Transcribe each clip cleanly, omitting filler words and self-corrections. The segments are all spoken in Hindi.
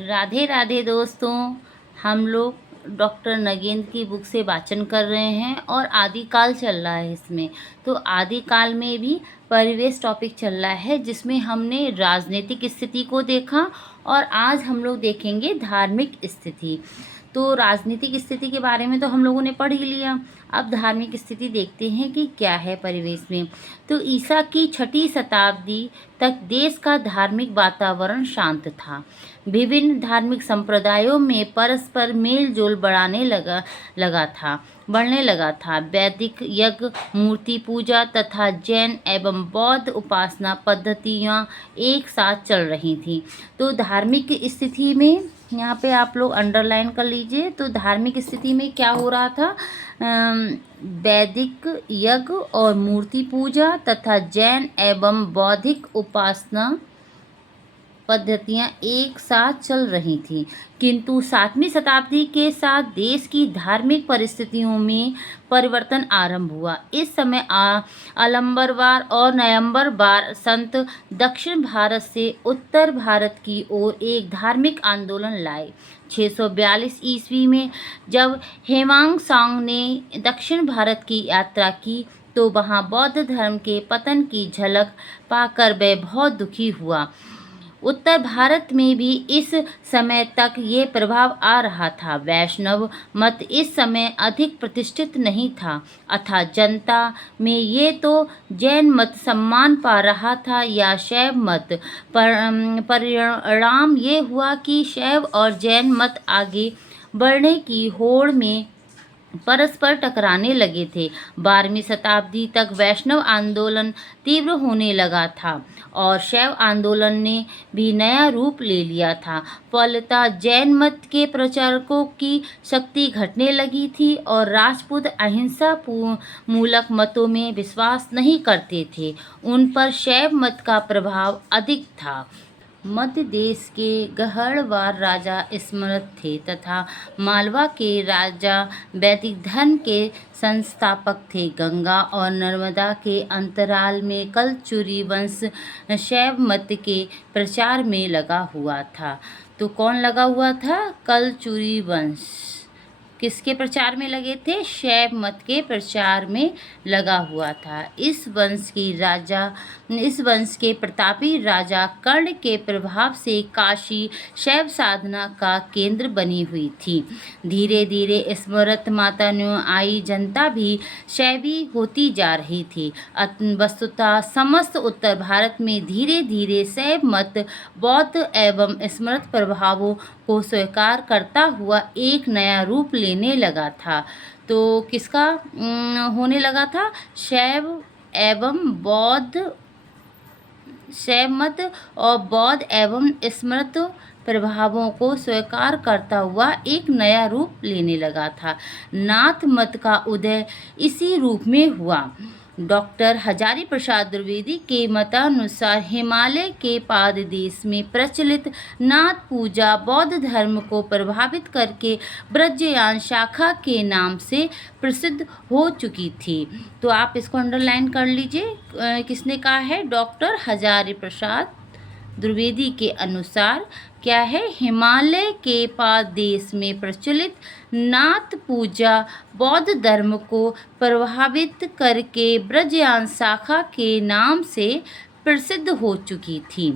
राधे राधे दोस्तों। हम लोग डॉक्टर नगेंद्र की बुक से वाचन कर रहे हैं और आदिकाल चल रहा है इसमें। तो आदिकाल में भी परिवेश टॉपिक चल रहा है, जिसमें हमने राजनीतिक स्थिति को देखा और आज हम लोग देखेंगे धार्मिक स्थिति। तो राजनीतिक स्थिति के बारे में तो हम लोगों ने पढ़ ही लिया। अब धार्मिक स्थिति देखते हैं कि क्या है परिवेश में। तो ईसा की 6ठी शताब्दी तक देश का धार्मिक वातावरण शांत था। विभिन्न धार्मिक संप्रदायों में परस्पर मेल जोल बढ़ने लगा था। वैदिक यज्ञ, मूर्ति पूजा तथा जैन एवं बौद्ध उपासना पद्धतियाँ एक साथ चल रही थीं। तो धार्मिक स्थिति में यहाँ पे आप लोग अंडरलाइन कर लीजिए। तो धार्मिक स्थिति में क्या हो रहा था? वैदिक यज्ञ और मूर्ति पूजा तथा जैन एवं बौद्धिक उपासना पद्धतियाँ एक साथ चल रही थीं। किंतु 7वीं शताब्दी के साथ देश की धार्मिक परिस्थितियों में परिवर्तन आरंभ हुआ। इस समय अलंबरवार और नयंबरवार संत दक्षिण भारत से उत्तर भारत की ओर एक धार्मिक आंदोलन लाए। 642 ईस्वी में जब हेमांग ने दक्षिण भारत की यात्रा की तो वहाँ बौद्ध धर्म के पतन की झलक पाकर वह बहुत दुखी हुआ। उत्तर भारत में भी इस समय तक ये प्रभाव आ रहा था। वैष्णव मत इस समय अधिक प्रतिष्ठित नहीं था, अतः जनता में ये तो जैन मत सम्मान पा रहा था या शैव मत। परिणाम ये हुआ कि शैव और जैन मत आगे बढ़ने की होड़ में परस्पर टकराने लगे थे। 12वीं शताब्दी तक वैष्णव आंदोलन तीव्र होने लगा था और शैव आंदोलन ने भी नया रूप ले लिया था। फलतः जैन मत के प्रचारकों की शक्ति घटने लगी थी और राजपूत अहिंसा मूलक मतों में विश्वास नहीं करते थे। उन पर शैव मत का प्रभाव अधिक था। मध्य देश के गढ़वाल राजा स्मृत थे तथा मालवा के राजा वैदिक धर्म के संस्थापक थे। गंगा और नर्मदा के अंतराल में कलचुरी वंश शैव मत के प्रचार में लगा हुआ था। तो कौन लगा हुआ था? कलचुरी वंश किसके प्रचार में लगे थे? शैव मत के प्रचार में लगा हुआ था। इस वंश के प्रतापी राजा कर्ण के प्रभाव से काशी शैव साधना का केंद्र बनी हुई थी। धीरे धीरे स्मृत मातानुयायी जनता भी शैवी होती जा रही थी। वस्तुतः समस्त उत्तर भारत में धीरे धीरे शैव मत बौद्ध एवं स्मृत प्रभावों को स्वीकार करता हुआ एक नया रूप लेने लगा था। तो किसका होने लगा था? शैव मत और बौद्ध एवं स्मृत प्रभावों को स्वीकार करता हुआ एक नया रूप लेने लगा था। नाथ मत का उदय इसी रूप में हुआ। डॉक्टर हजारी प्रसाद द्विवेदी के मतानुसार हिमालय के पाददेश में प्रचलित नाथ पूजा बौद्ध धर्म को प्रभावित करके ब्रजयान शाखा के नाम से प्रसिद्ध हो चुकी थी। तो आप इसको अंडरलाइन कर लीजिए। किसने कहा है? डॉक्टर हजारी प्रसाद द्विवेदी के अनुसार क्या है? हिमालय के पाददेश में प्रचलित नाथ पूजा बौद्ध धर्म को प्रभावित करके ब्रजयान शाखा के नाम से प्रसिद्ध हो चुकी थी।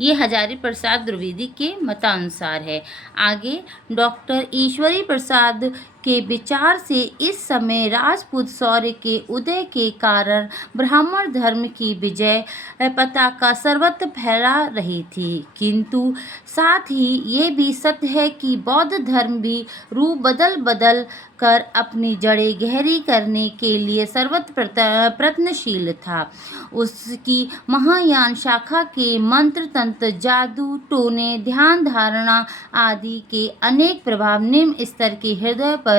ये हजारी प्रसाद द्विवेदी के मतानुसार है। आगे डॉक्टर ईश्वरी प्रसाद के विचार से इस समय राजपूत शौर्य के उदय के कारण ब्राह्मण धर्म की विजय पताका सर्वत्र फहरा रही थी। किंतु साथ ही ये भी सत्य है कि बौद्ध धर्म भी रूप बदल कर अपनी जड़ें गहरी करने के लिए सर्वत्र प्रयत्नशील था। उसकी महायान शाखा के मंत्र तंत्र, जादू टोने, ध्यान धारणा आदि के अनेक प्रभाव निम्न स्तर के हृदय पर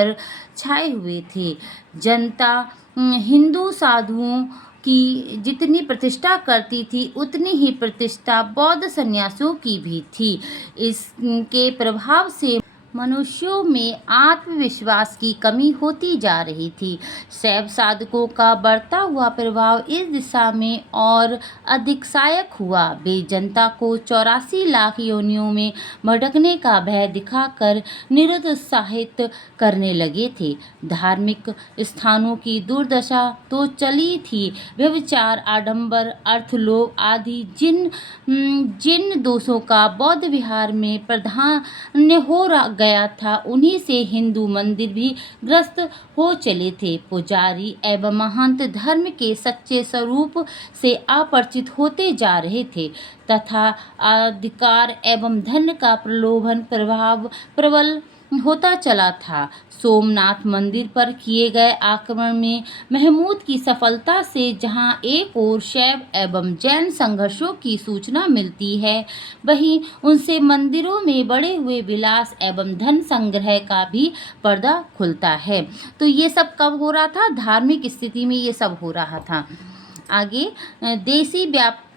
छाए हुए थे। जनता हिंदू साधुओं की जितनी प्रतिष्ठा करती थी उतनी ही प्रतिष्ठा बौद्ध सन्यासियों की भी थी। इसके प्रभाव से मनुष्यों में आत्मविश्वास की कमी होती जा रही थी। शैव साधकों का बढ़ता हुआ प्रभाव इस दिशा में और अधिक सहायक हुआ। वे जनता को 84 लाख योनियों में भटकने का भय दिखाकर निरुत्साहित करने लगे थे। धार्मिक स्थानों की दुर्दशा तो चली थी। व्यभिचार, आडंबर, अर्थलोभ आदि जिन दोषों का बौद्ध विहार में प्राधान्य हो गया था, उन्हीं से हिंदू मंदिर भी ग्रस्त हो चले थे। पुजारी एवं महंत धर्म के सच्चे स्वरूप से अपरिचित होते जा रहे थे तथा अधिकार एवं धन का प्रलोभन प्रभाव प्रबल होता चला था। सोमनाथ मंदिर पर किए गए आक्रमण में महमूद की सफलता से जहां एक ओर शैव एवं जैन संघर्षों की सूचना मिलती है, वहीं उनसे मंदिरों में बढ़े हुए विलास एवं धन संग्रह का भी पर्दा खुलता है। तो ये सब कब हो रहा था? धार्मिक स्थिति में ये सब हो रहा था। आगे, देशी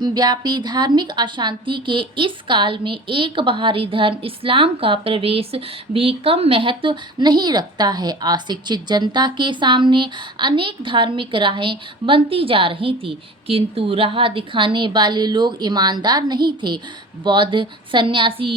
व्यापी धार्मिक अशांति के इस काल में एक बाहरी धर्म इस्लाम का प्रवेश भी कम महत्व नहीं रखता है। अशिक्षित जनता के सामने अनेक धार्मिक राहें बनती जा रही थी, किंतु राह दिखाने वाले लोग ईमानदार नहीं थे। बौद्ध सन्यासी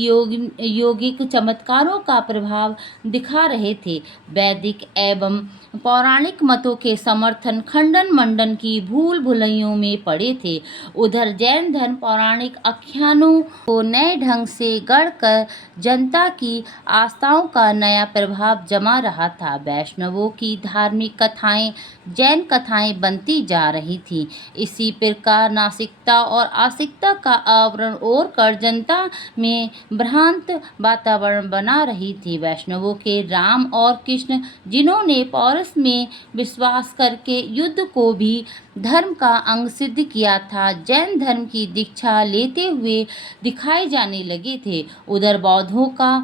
योगिक चमत्कारों का प्रभाव दिखा रहे थे। वैदिक एवं पौराणिक मतों के समर्थन खंडन मंडन की भूल भुलैयों में पड़े थे। उधर जैन धर्म पौराणिक आख्यानों को नए ढंग से गढ़कर जनता की आस्थाओं का नया प्रभाव जमा रहा था। वैष्णवों की धार्मिक कथाएं जैन कथाएं बनती जा रही थीं। इसी प्रकार नास्तिकता और आस्तिकता का आवरण ओढ़ कर जनता में भ्रांत वातावरण बना रही थी। वैष्णवों के राम और कृष्ण, जिन्होंने पौरुष में विश्वास करके युद्ध को भी धर्म का अंग सिद्ध किया था, जैन धर्म की दीक्षा लेते हुए दिखाए जाने लगे थे। उधर बौद्धों का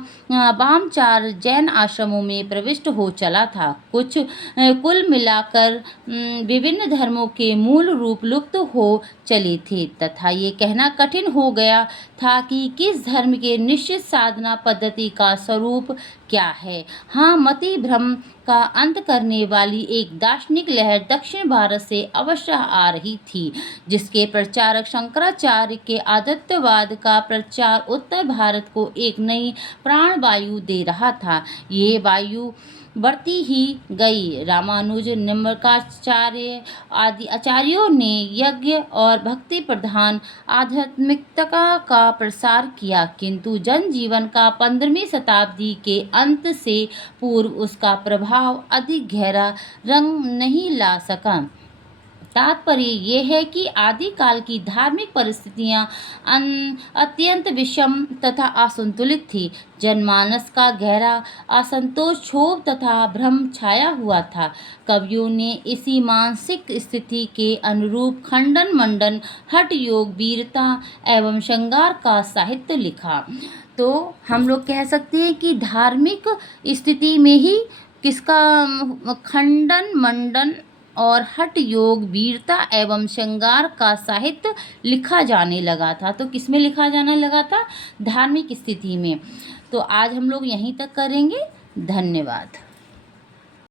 वामचार जैन आश्रमों में प्रविष्ट हो चला था। कुल मिलाकर विभिन्न धर्मों के मूल रूप लुप्त हो चले थे तथा ये कहना कठिन हो गया था कि किस धर्म के निश्चित साधना पद्धति का स्वरूप क्या है। हाँ, मति भ्रम का अंत करने वाली एक दार्शनिक लहर दक्षिण भारत से अवश्य आ रही थी, जिसके प्रचारक शंकराचार्य के आदित्यवाद का प्रचार उत्तर भारत को एक नई प्राणवायु दे रहा था। ये वायु बढ़ती ही गई। रामानुज, निम्बार्काचार्य आदि आचार्यों ने यज्ञ और भक्ति प्रधान आध्यात्मिकता का प्रसार किया, किंतु जनजीवन का 15वीं शताब्दी के अंत से पूर्व उसका प्रभाव अधिक गहरा रंग नहीं ला सका। तात्पर्य ये है कि आदिकाल की धार्मिक परिस्थितियां अत्यंत विषम तथा असंतुलित थी। जनमानस का गहरा असंतोष, क्षोभ तथा भ्रम छाया हुआ था। कवियों ने इसी मानसिक स्थिति के अनुरूप खंडन मंडन, हठ योग, वीरता एवं श्रृंगार का साहित्य लिखा। तो हम लोग कह सकते हैं कि धार्मिक स्थिति में ही किसका खंडन मंडन और हठ योग, वीरता एवं श्रृंगार का साहित्य लिखा जाने लगा था। तो किसमें लिखा जाने लगा था? धार्मिक स्थिति में। तो आज हम लोग यहीं तक करेंगे। धन्यवाद।